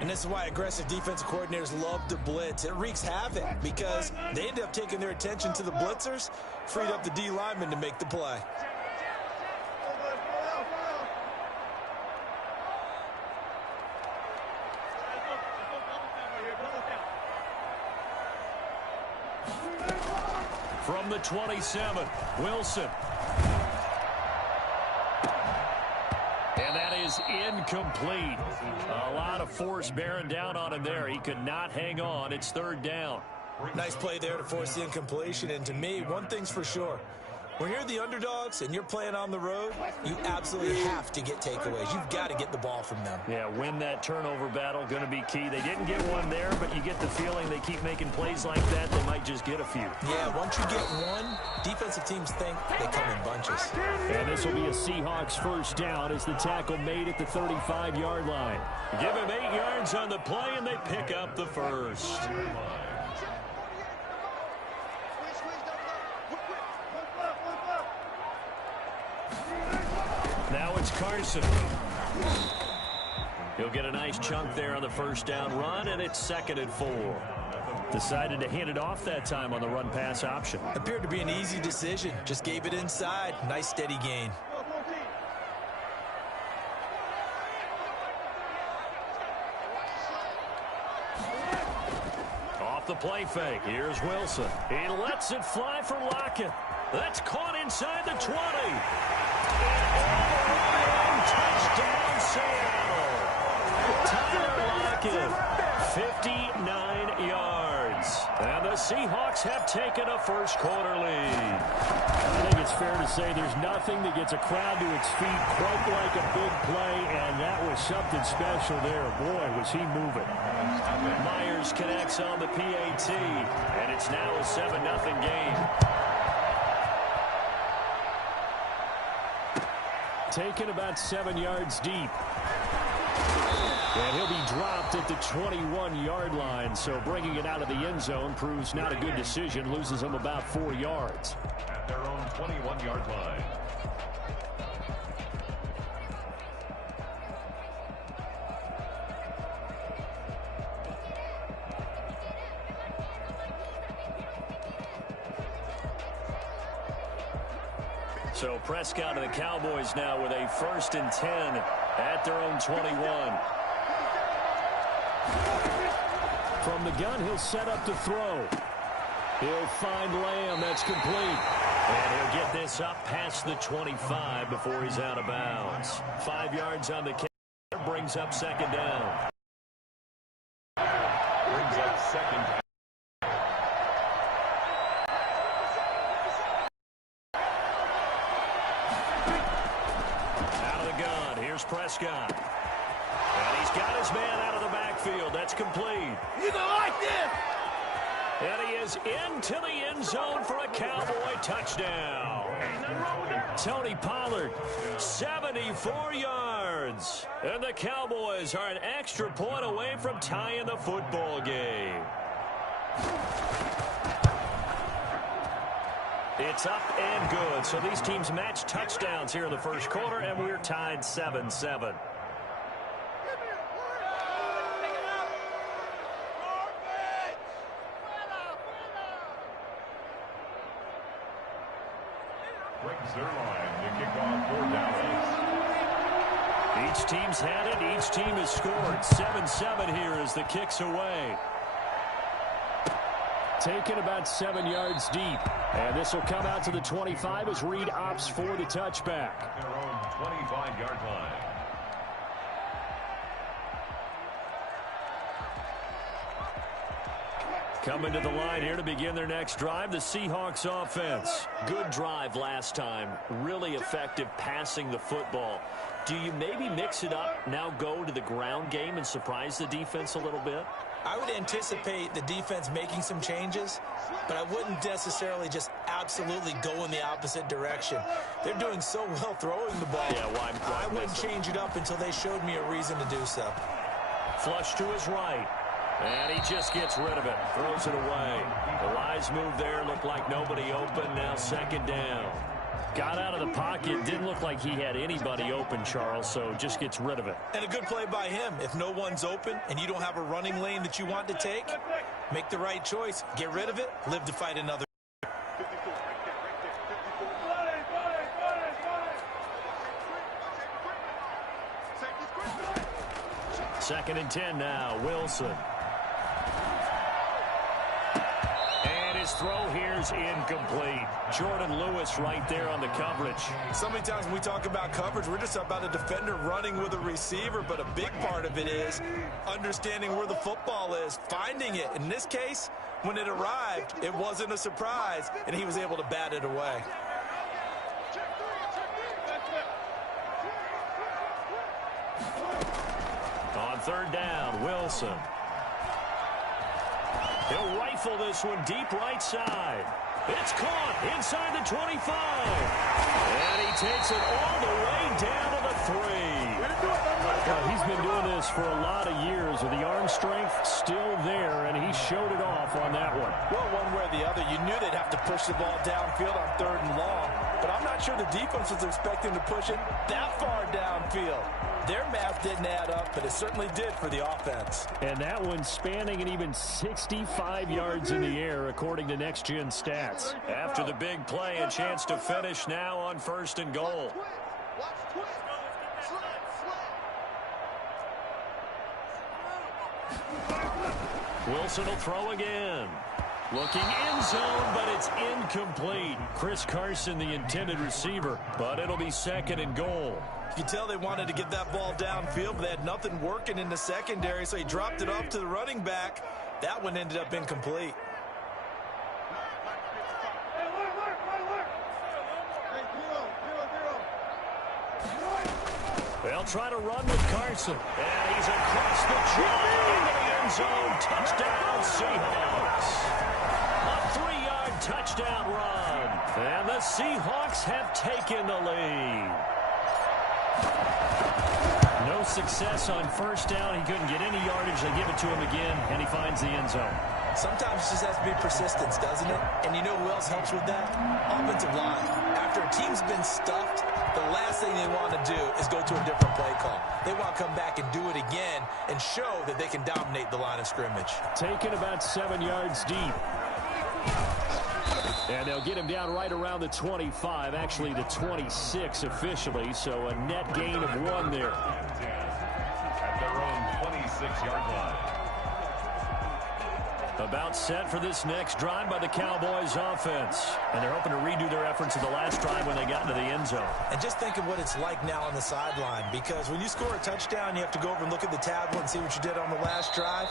And this is why aggressive defensive coordinators love to blitz. It wreaks havoc because they end up taking their attention to the blitzers, freed up the D lineman to make the play. From the 27, Wilson. And that is incomplete. A lot of force bearing down on him there. He could not hang on. It's third down. Nice play there to force the incompletion. And to me, one thing's for sure. When you're the underdogs and you're playing on the road, you absolutely have to get takeaways. You've got to get the ball from them. Yeah, win that turnover battle, going to be key. They didn't get one there, but you get the feeling they keep making plays like that, they might just get a few. Yeah, once you get one, defensive teams think they come in bunches. And this will be a Seahawks first down as the tackle made at the 35-yard line. Give him 8 yards on the play, and they pick up the first. Now it's Carson. He'll get a nice chunk there on the first down run, and it's 2nd and 4. Decided to hand it off that time on the run-pass option. Appeared to be an easy decision. Just gave it inside. Nice steady gain. Off the play fake. Here's Wilson. He lets it fly for Lockett. That's caught inside the 20. Touchdown, Seattle. Tyler Lockett, 59 yards. And the Seahawks have taken a first-quarter lead. I think it's fair to say there's nothing that gets a crowd to its feet quite like a big play, and that was something special there. Boy, was he moving. Myers connects on the PAT, and it's now a 7-0 game. Taken about 7 yards deep. And he'll be dropped at the 21-yard line, so bringing it out of the end zone proves not a good decision. Loses him about 4 yards. At their own 21-yard line. So Prescott and the Cowboys now with a 1st and 10 at their own 21. From the gun, he'll set up to throw. He'll find Lamb. That's complete. And he'll get this up past the 25 before he's out of bounds. 5 yards on the carry. Brings up 2nd down. Brings up 2nd down. Prescott. And he's got his man out of the backfield. That's complete. You gonna like this? And he is into the end zone for a Cowboy touchdown. Tony Pollard, 74 yards. And the Cowboys are an extra point away from tying the football game. It's up and good. So these teams match touchdowns here in the first quarter, and we're tied 7-7. Brings their line to kick off for Dallas. Each team's had it. Each team has scored. 7-7 here as the kick's away. Taken about 7 yards deep. And this will come out to the 25 as Reed opts for the touchback. Their own 25-yard line. Coming to the line here to begin their next drive, the Seahawks offense. Good drive last time. Really effective passing the football. Do you maybe mix it up, now go to the ground game and surprise the defense a little bit? I would anticipate the defense making some changes, but I wouldn't necessarily just absolutely go in the opposite direction. They're doing so well throwing the ball. Yeah, why I wouldn't change it up until they showed me a reason to do so. Flush to his right. And he just gets rid of it. Throws it away. The wise move there. Looked like nobody open. Now second down. Got out of the pocket. Didn't look like he had anybody open, Charles, so just gets rid of it. And a good play by him. If no one's open and you don't have a running lane that you want to take, make the right choice. Get rid of it. Live to fight another. Second and 10 now. Wilson. His throw here's incomplete. Jordan Lewis right there on the coverage. So many times when we talk about coverage, we're just about a defender running with a receiver, but a big part of it is understanding where the football is, finding it. In this case, when it arrived, it wasn't a surprise, and he was able to bat it away. On third down, Wilson. He'll rifle this one deep right side. It's caught inside the 25. And he takes it all the way down to the 3. He's been doing this for a lot of years with the arm strength still there, and he showed it off on that one. Well, one way or the other, you knew they'd have to push the ball downfield on third and long, but I'm not sure the defense was expecting to push it that far downfield. Their math didn't add up, but it certainly did for the offense. And that one spanning an even 65 yards in the air, according to Next Gen Stats. After the big play, a chance to finish now on first and goal. Wilson will throw again. Looking end zone, but it's incomplete. Chris Carson, the intended receiver, but it'll be second and goal. You can tell they wanted to get that ball downfield, but they had nothing working in the secondary, so he dropped it off to the running back. That one ended up incomplete. They'll try to run with Carson. And he's across the track into the end zone. Touchdown, Seahawks. A 3-yard touchdown run. And the Seahawks have taken the lead. No success on first down. He couldn't get any yardage. They give it to him again, and he finds the end zone. Sometimes it just has to be persistence, doesn't it? And you know who else helps with that? Offensive line. After a team's been stuffed, the last thing they want to do is go to a different play call. They want to come back and do it again and show that they can dominate the line of scrimmage. Taken about 7 yards deep. And they'll get him down right around the 25, actually the 26 officially, so a net gain of 1 there. At their own 26-yard line. About set for this next drive by the Cowboys offense. And they're hoping to redo their efforts in the last drive when they got into the end zone. And just think of what it's like now on the sideline, because when you score a touchdown, you have to go over and look at the tablet and see what you did on the last drive.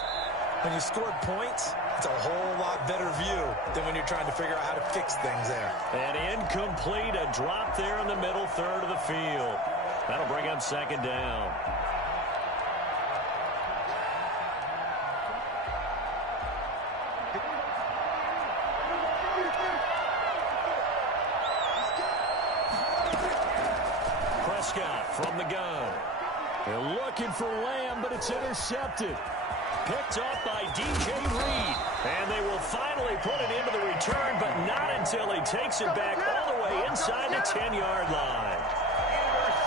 When you scored points, it's a whole lot better view than when you're trying to figure out how to fix things there. And incomplete, a drop there in the middle third of the field. That'll bring up second down. Prescott from the gun. They're looking for Lamb, but it's intercepted. picked off by DJ Reed. And they will finally put it into the return, but not until he takes it back all the way inside the 10-yard line.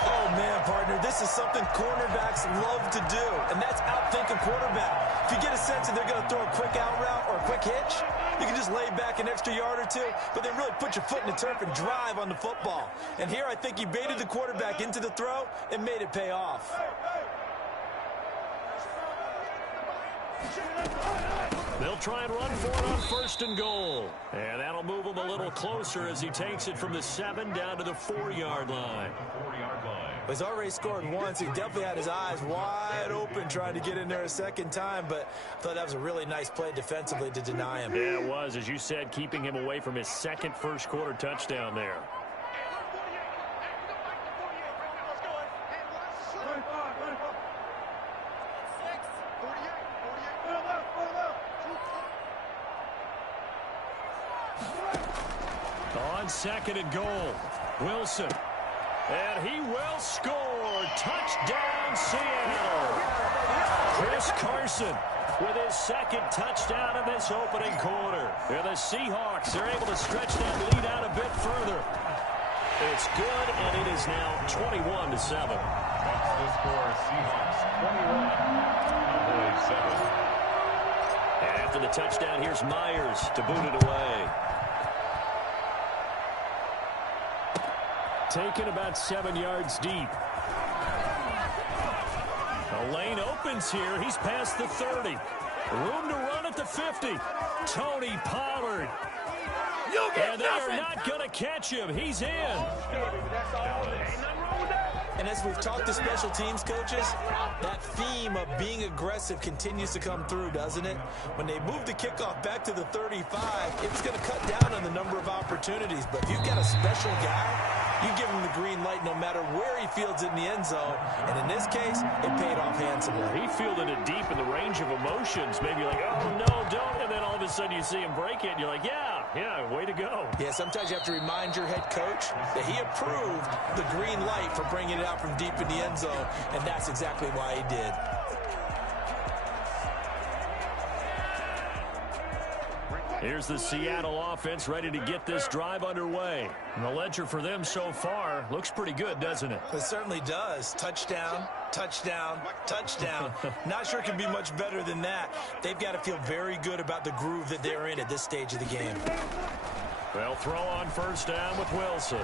Oh, man, partner, this is something cornerbacks love to do, and that's outthink a quarterback. If you get a sense that they're going to throw a quick out route or a quick hitch, you can just lay back an extra yard or two, but then really put your foot in the turf and drive on the football. And here I think he baited the quarterback into the throw and made it pay off. They'll try and run for it on 1st and goal. And that'll move him a little closer as he takes it from the 7 down to the 4-yard line. He's already scored once. He definitely had his eyes wide open trying to get in there a second time, but I thought that was a really nice play defensively to deny him. Yeah, it was, as you said, keeping him away from his second first-quarter touchdown there. On 2nd and goal, Wilson. And he will score. Touchdown, Seattle. Chris Carson with his 2nd touchdown of this opening quarter. And the Seahawks are able to stretch that lead out a bit further. It's good, and it is now 21-7. That's the score. Seahawks 21, Cowboys 7. And after the touchdown, here's Myers to boot it away. Taken about 7 yards deep. The lane opens here. He's past the 30. Room to run at the 50. Tony Pollard. And they are not going to catch him. He's in. And as we've talked to special teams coaches, that theme of being aggressive continues to come through, doesn't it? When they move the kickoff back to the 35, it's going to cut down on the number of opportunities. But if you've got a special guy, you give him the green light no matter where he fields it in the end zone. And in this case, it paid off handsomely. He fielded it deep in the range of emotions. Maybe like, oh, no, don't. And then all of a sudden you see him break it, and you're like, yeah, way to go. Yeah, sometimes you have to remind your head coach that he approved the green light for bringing it out from deep in the end zone, and that's exactly why he did. Here's the Seattle offense ready to get this drive underway. And the ledger for them so far looks pretty good, doesn't it? It certainly does. Touchdown, touchdown, touchdown. Not sure it can be much better than that. They've got to feel very good about the groove that they're in at this stage of the game. They'll throw on 1st down with Wilson.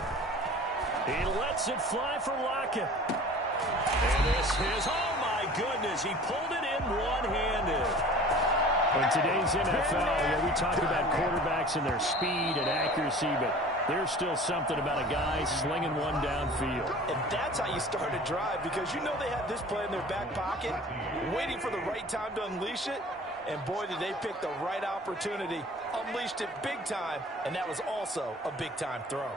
He lets it fly for Lockett. And this is, oh my goodness, he pulled it in one-handed. In today's NFL, we talk about quarterbacks and their speed and accuracy, but there's still something about a guy slinging one downfield. And that's how you start a drive, because you know they have this play in their back pocket, waiting for the right time to unleash it. And boy, did they pick the right opportunity. Unleashed it big time, and that was also a big-time throw.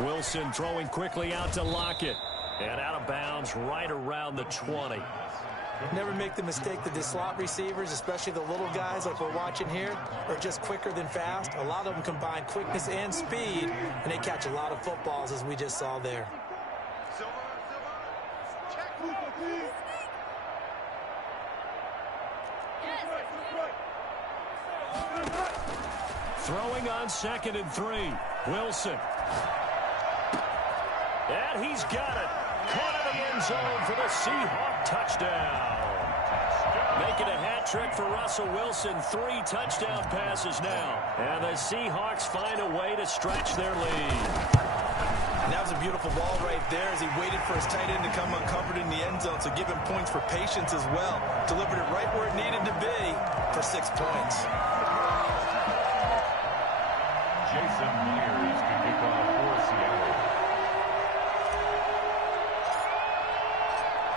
Wilson throwing quickly out to Lockett. And out of bounds right around the 20. Never make the mistake that the slot receivers, especially the little guys like we're watching here, are just quicker than fast. A lot of them combine quickness and speed, and they catch a lot of footballs, as we just saw there. Throwing on 2nd and 3. Wilson. And he's got it. Caught in the end zone for the Seahawk touchdown. Making a hat trick for Russell Wilson. 3 touchdown passes now. And the Seahawks find a way to stretch their lead. And that was a beautiful ball right there as he waited for his tight end to come uncovered in the end zone. So give him points for patience as well. Delivered it right where it needed to be for 6 points. Jason Myers to kick off for Seattle.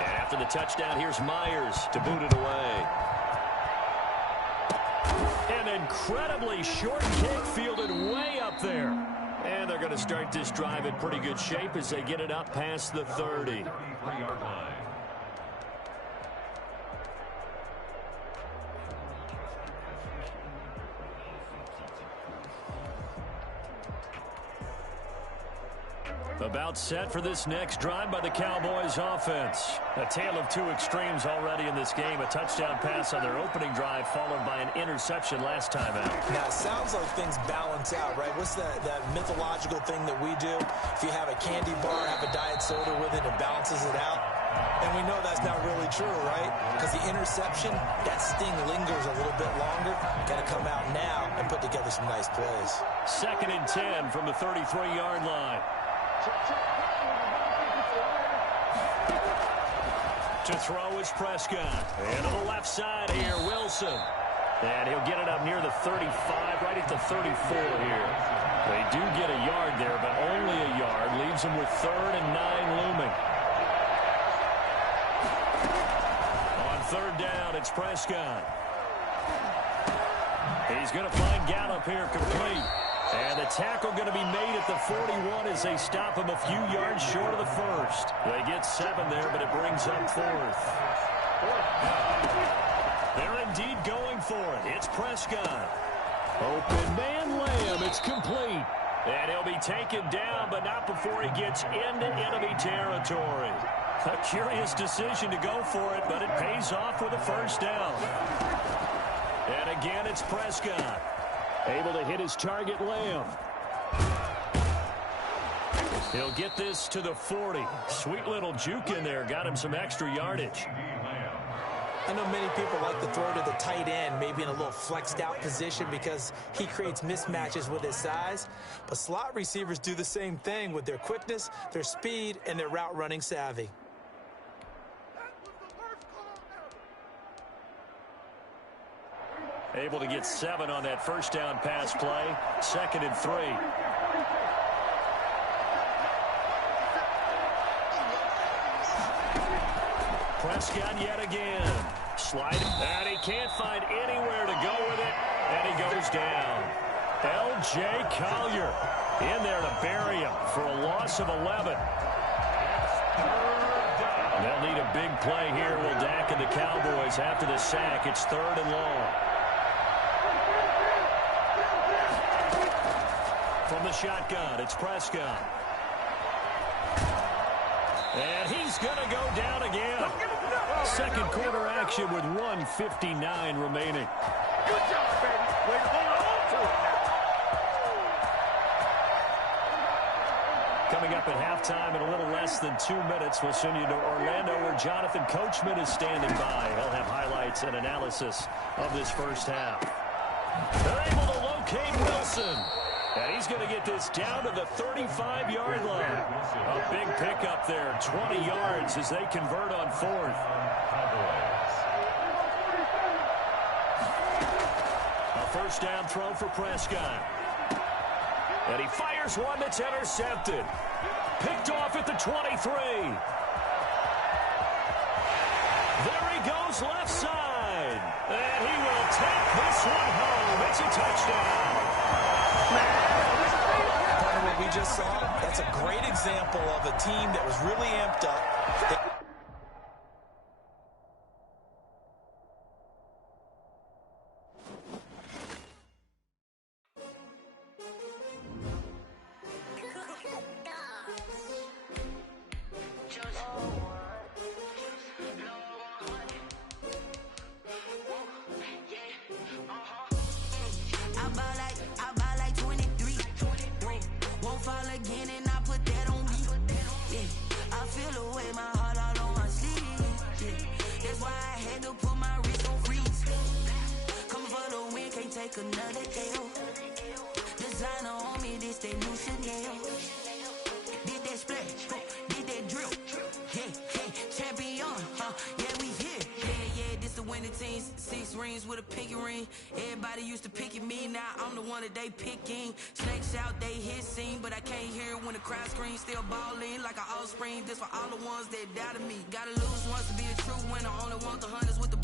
And after the touchdown, here's Myers to boot it away. An incredibly short kick fielded way up there. And they're going to start this drive in pretty good shape as they get it up past the 30. 33-yard line. About set for this next drive by the Cowboys offense. A tale of two extremes already in this game. A touchdown pass on their opening drive followed by an interception last time out. Now, it sounds like things balance out, right? What's that mythological thing that we do? If you have a candy bar, have a diet soda with it, it balances it out. And we know that's not really true, right? Because the interception, that sting lingers a little bit longer. Got to come out now and put together some nice plays. 2nd and 10 from the 33-yard line. To throw is Prescott. And to the left side here, Wilson. And he'll get it up near the 35, right at the 34 here. They do get a yard there, but only a yard. Leaves them with 3rd and 9 looming. On 3rd down, it's Prescott. He's going to find Gallup here complete. And the tackle going to be made at the 41 as they stop him a few yards short of the first. They get 7 there, but it brings up 4th. They're indeed going for it. It's Prescott. Open man Lamb. It's complete. And he'll be taken down, but not before he gets into enemy territory. A curious decision to go for it, but it pays off with a first down. And again, it's Prescott. Able to hit his target, Lamb. He'll get this to the 40. Sweet little juke in there. Got him some extra yardage. I know many people like to throw to the tight end, maybe in a little flexed out position because he creates mismatches with his size. But slot receivers do the same thing with their quickness, their speed, and their route running savvy. Able to get 7 on that first down pass play. 2nd and 3. Prescott yet again. Sliding. And he can't find anywhere to go with it. And he goes down. L.J. Collier in there to bury him for a loss of 11. They'll need a big play here. Will Dak and the Cowboys after the sack. It's 3rd and long. From the shotgun, it's Prescott. And he's going to go down again. Second quarter action with 1:59 remaining. Good job, baby. Way to hold on to it now. Coming up at halftime in a little less than 2 minutes, we'll send you to Orlando where Jonathan Coachman is standing by. He'll have highlights and analysis of this first half. They're able to locate Wilson. And he's going to get this down to the 35-yard line. A big pickup there, 20 yards as they convert on 4th. A first down throw for Prescott. And he fires one that's intercepted. Picked off at the 23. There he goes left side. And he will take this one home. It's a touchdown. Part of what we just saw, that's a great example of a team that was really amped up. Still balling like an offspring. This for all the ones that doubted me. Gotta lose once to be a true winner. Only want the hunters with the